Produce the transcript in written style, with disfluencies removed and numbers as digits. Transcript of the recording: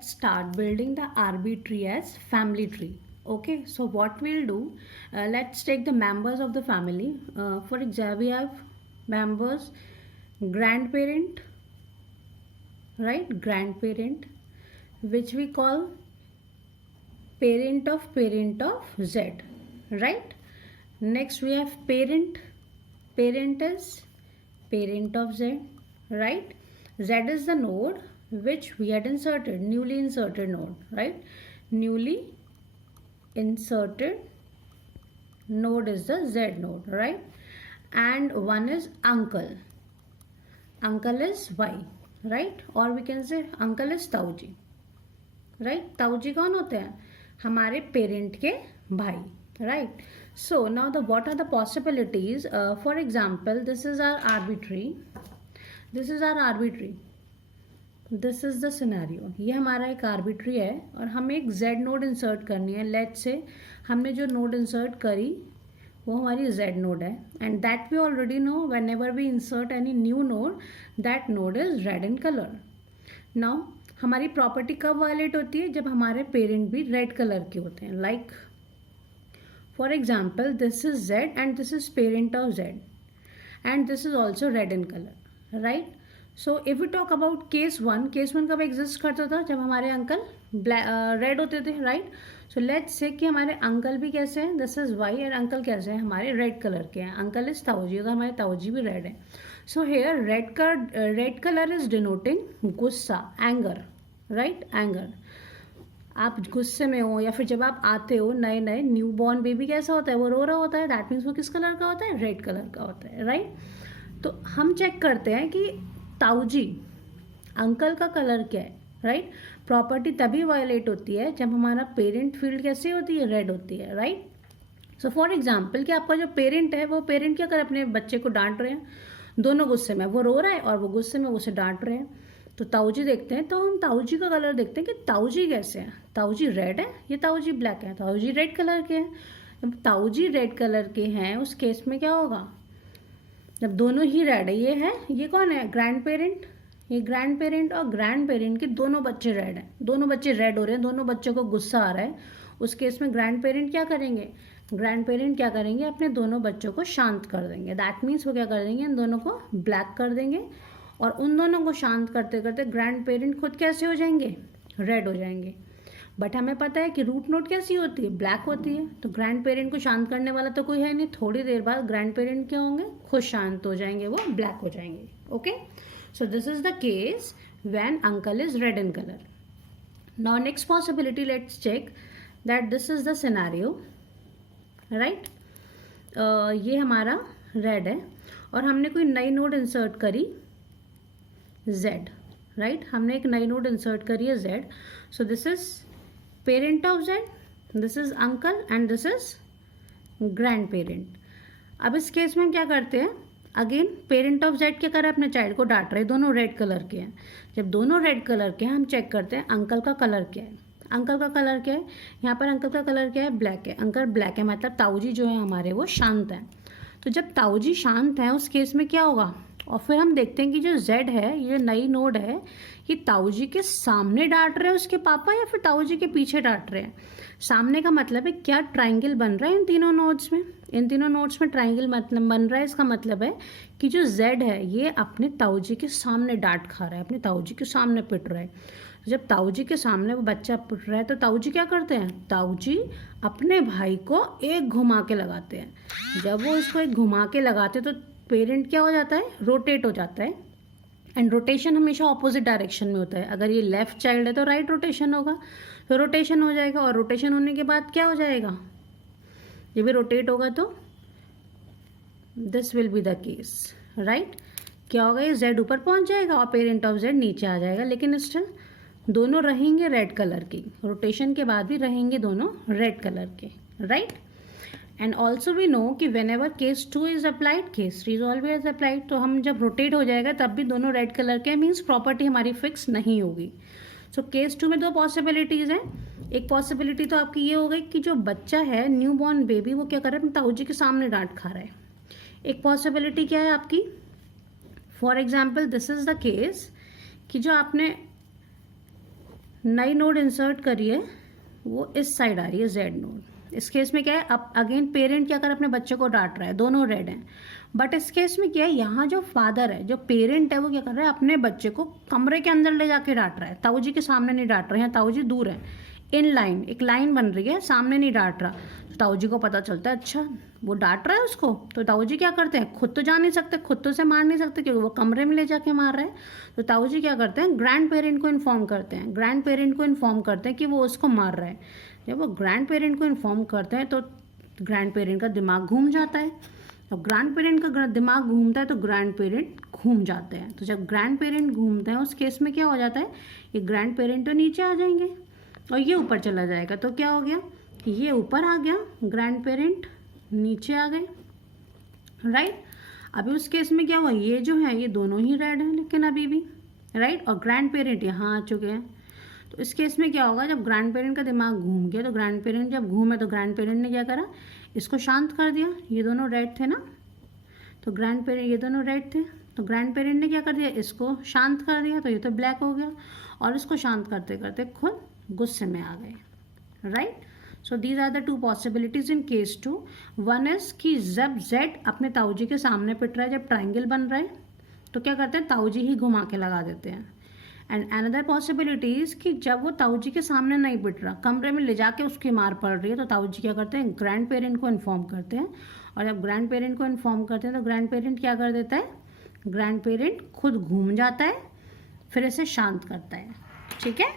let's start building the RB tree as family tree. Okay, so what we'll do, let's take the members of the family. For example, we have members, grandparent, right? Grandparent, which we call parent of Z, right? Next we have parent. Parent is parent of Z, right? Z is the node which we had inserted, newly inserted node, right? Newly inserted node is the Z node, right? And one is uncle. Uncle is Y, right? Or we can say uncle is ताऊजी, right? ताऊजी कौन होते हैं? हमारे parent के भाई, right? So now what are the possibilities? For example, this is our arbitrary. This is our arbitrary. This is the scenario. ये हमारा एक arbitrary है और हमें एक Z node insert करनी है. Let's say हमने जो node insert करी वो हमारी Z node है, and that we already know whenever we insert any new node, that node is red in color. Now हमारी प्रॉपर्टी कब वायलेट होती है? जब हमारे पेरेंट भी रेड कलर के होते हैं. Like for example this is Z and this is parent of Z and this is also red in colour, right? So if you talk about case one कब exist करता था? जब हमारे uncle red होते थे, राइट? सो लेट्स से कि हमारे uncle भी कैसे हैं, this is Y, and uncle कैसे हैं? हमारे रेड कलर के हैं. अंकल इज ताऊजी, तो हमारे ताऊजी भी रेड है. So here red colour is denoting गुस्सा, एंगर, राइट? एंगर. आप गुस्से में हो या फिर जब आप आते हो नए नए, न्यू बॉर्न बेबी कैसा होता है? वो रो रहा होता है. दैट मीन्स वो किस कलर का होता है? रेड कलर का होता है, राइट? तो हम चेक करते हैं कि ताऊजी अंकल का कलर क्या है, राइट? प्रॉपर्टी तभी वायलेट होती है जब हमारा पेरेंट फील्ड कैसी होती है? रेड होती है, राइट? सो फॉर एग्जाम्पल कि आपका जो पेरेंट है वो पेरेंट क्या कर अपने बच्चे को डांट रहे हैं, दोनों गुस्से में, वो रो रहा है और वो गुस्से में उसे डांट रहे हैं. तो ताऊजी देखते हैं, तो हम ताऊजी का कलर देखते हैं कि ताऊजी कैसे हैं. ताऊजी रेड है, ये ताऊजी ब्लैक है. ताऊजी रेड कलर के हैं. जब ताऊजी रेड कलर के हैं उस केस में क्या होगा? जब दोनों ही रेड है, ये कौन है? Grand parent. ये ग्रैंड पेरेंट और ग्रैंड पेरेंट के दोनों बच्चे रेड हैं. दोनों बच्चे रेड हो रहे हैं, दोनों बच्चों को गुस्सा आ रहा है. उस केस में ग्रैंड पेरेंट क्या करेंगे? ग्रैंड पेरेंट क्या करेंगे? अपने दोनों बच्चों को शांत कर देंगे. दैट मीन्स वो क्या कर देंगे? इन दोनों को ब्लैक कर देंगे. और उन दोनों को शांत करते करते ग्रैंड पेरेंट खुद कैसे हो जाएंगे? रेड हो जाएंगे. बट हमें पता है कि रूट नोड कैसी होती है? ब्लैक होती है. तो ग्रैंड पेरेंट को शांत करने वाला तो कोई है नहीं. थोड़ी देर बाद ग्रैंड पेरेंट क्या होंगे? खुद शांत हो जाएंगे, वो ब्लैक हो जाएंगे. Okay, so this is the case when uncle is red in colour. Now next possibility, let's check that this is the scenario, right? ये हमारा रेड है और हमने कोई नई नोड इंसर्ट करी Z, राइट? हमने एक नई नोड इंसर्ट करी है Z. So this is parent of Z, this is uncle and this is grandparent. अब इस केस में हम क्या करते हैं? अगेन पेरेंट ऑफ Z क्या कर रहे हैं? अपने चाइल्ड को डांट रहे हैं. दोनों रेड कलर के हैं. जब दोनों रेड कलर के हैं हम चेक करते हैं अंकल का कलर क्या है. अंकल का कलर क्या है? यहाँ पर अंकल का कलर क्या है? ब्लैक है. अंकल ब्लैक है, मतलब ताऊजी जो है हमारे वो शांत है. तो जब ताऊजी शांत है उस केस में क्या होगा? और फिर हम देखते हैं कि जो Z है, ये नई नोड है, ये ताऊजी के सामने डांट रहे हैं उसके पापा या फिर ताऊजी के पीछे डांट रहे हैं? सामने का मतलब है क्या ट्राइंगल बन रहा है इन तीनों नोड्स में? इन तीनों नोड्स में ट्राइंगल मतलब बन रहा है. इसका मतलब है कि जो Z है ये अपने ताऊजी के सामने डांट खा रहा है, अपने ताऊजी के सामने पिट रहा है. जब ताऊजी के सामने वो बच्चा पिट रहा है तो ताऊजी क्या करते हैं? ताऊजी अपने भाई को एक घुमा के लगाते हैं. जब वो इसको एक घुमा के लगाते हैं तो पेरेंट क्या हो जाता है? रोटेट हो जाता है. एंड रोटेशन हमेशा ऑपोजिट डायरेक्शन में होता है. अगर ये लेफ्ट चाइल्ड है तो राइट रोटेशन होगा, तो रोटेशन हो जाएगा. और रोटेशन होने के बाद क्या हो जाएगा? ये भी रोटेट होगा तो this will be the case, right? क्या होगा? ये Z ऊपर पहुंच जाएगा और पेरेंट ऑफ Z नीचे आ जाएगा. लेकिन स्टिल दोनों रहेंगे रेड कलर की. रोटेशन के बाद भी रहेंगे दोनों रेड कलर के, right? And also we know कि whenever case 2 is applied, case 3 is always applied. तो हम जब रोटेट हो जाएगा तब भी दोनों रेड कलर के, मीन्स प्रॉपर्टी हमारी फिक्स नहीं होगी. सो केस 2 में दो पॉसिबिलिटीज़ हैं. एक पॉसिबिलिटी तो आपकी ये हो गई कि जो बच्चा है न्यू बॉर्न बेबी वो क्या कर रहा है? अपने ताऊजी के सामने डांट खा रहा है. एक पॉसिबिलिटी क्या है आपकी? For example this is the case कि जो आपने नई नोड इंसर्ट करिए, वो इस साइड आ रही है जेड नोड। इस केस में क्या है, अब अगेन पेरेंट क्या कर अपने बच्चे को डांट रहा है, दोनों रेड हैं। बट इस केस में क्या है, यहाँ जो फादर है, जो पेरेंट है, वो क्या कर रहा है, अपने बच्चे को कमरे के अंदर ले जाके डांट रहा है। ताऊ जी के सामने नहीं डांट रहे हैं, ताऊ जी दूर हैं, इन लाइन, एक लाइन बन रही है, सामने नहीं डांट रहा। तो ताऊ जी को पता चलता है अच्छा वो डांट रहा है उसको। तो ताऊ जी क्या करते हैं, खुद तो जा नहीं सकते, खुद तो उसे मार नहीं सकते क्योंकि वो कमरे में ले जाके मार रहे हैं। तो ताऊ जी क्या करते हैं, ग्रैंड पेरेंट को इन्फॉर्म करते हैं, ग्रैंड पेरेंट को इन्फॉर्म करते हैं कि वो उसको मार रहा है। जब वो ग्रैंड पेरेंट को इन्फॉर्म करते हैं तो ग्रैंड पेरेंट का दिमाग घूम जाता है। अब ग्रैंड पेरेंट का दिमाग घूमता है तो ग्रैंड पेरेंट घूम जाते हैं। तो जब ग्रैंड पेरेंट घूमते हैं उस केस में क्या हो जाता है, ये ग्रैंड पेरेंट तो नीचे आ जाएंगे और ये ऊपर चला जाएगा। तो क्या हो गया, ये ऊपर आ गया, ग्रैंड पेरेंट नीचे आ गए, राइट। अभी उस केस में क्या हुआ, ये जो है ये दोनों ही रेड हैं लेकिन अभी भी, राइट, और ग्रैंड पेरेंट यहाँ आ चुके हैं। तो इस केस में क्या होगा, जब ग्रैंड पेरेंट का दिमाग घूम गया तो ग्रैंड पेरेंट जब घूमे तो ग्रैंड पेरेंट ने क्या करा, इसको शांत कर दिया। ये दोनों रेड थे ना, तो ग्रैंड पेरेंट, ये दोनों रेड थे तो ग्रैंड पेरेंट ने क्या कर दिया, इसको शांत कर दिया। तो ये तो ब्लैक हो गया और इसको शांत करते करते खुद गुस्से में आ गए, right. So these are the two possibilities in case 2। One is कि जब जेड अपने ताऊ जी के सामने पिट रहा है, जब ट्राइंगल बन रहा है तो क्या करते हैं, ताऊ जी ही घुमा के लगा देते हैं। एंड अनदर पॉसिबिलिटी इज कि जब वो ताऊ जी के सामने नहीं पिट रहा, कमरे में ले जाके उसकी मार पड़ रही है, तो ताऊ जी क्या करते हैं, ग्रैंड पेरेंट को इन्फॉर्म करते हैं। और जब ग्रैंड पेरेंट को इन्फॉर्म करते हैं तो ग्रैंड पेरेंट क्या कर देता है, ग्रैंड पेरेंट खुद घूम जाता है, फिर इसे शांत करता है, ठीक है।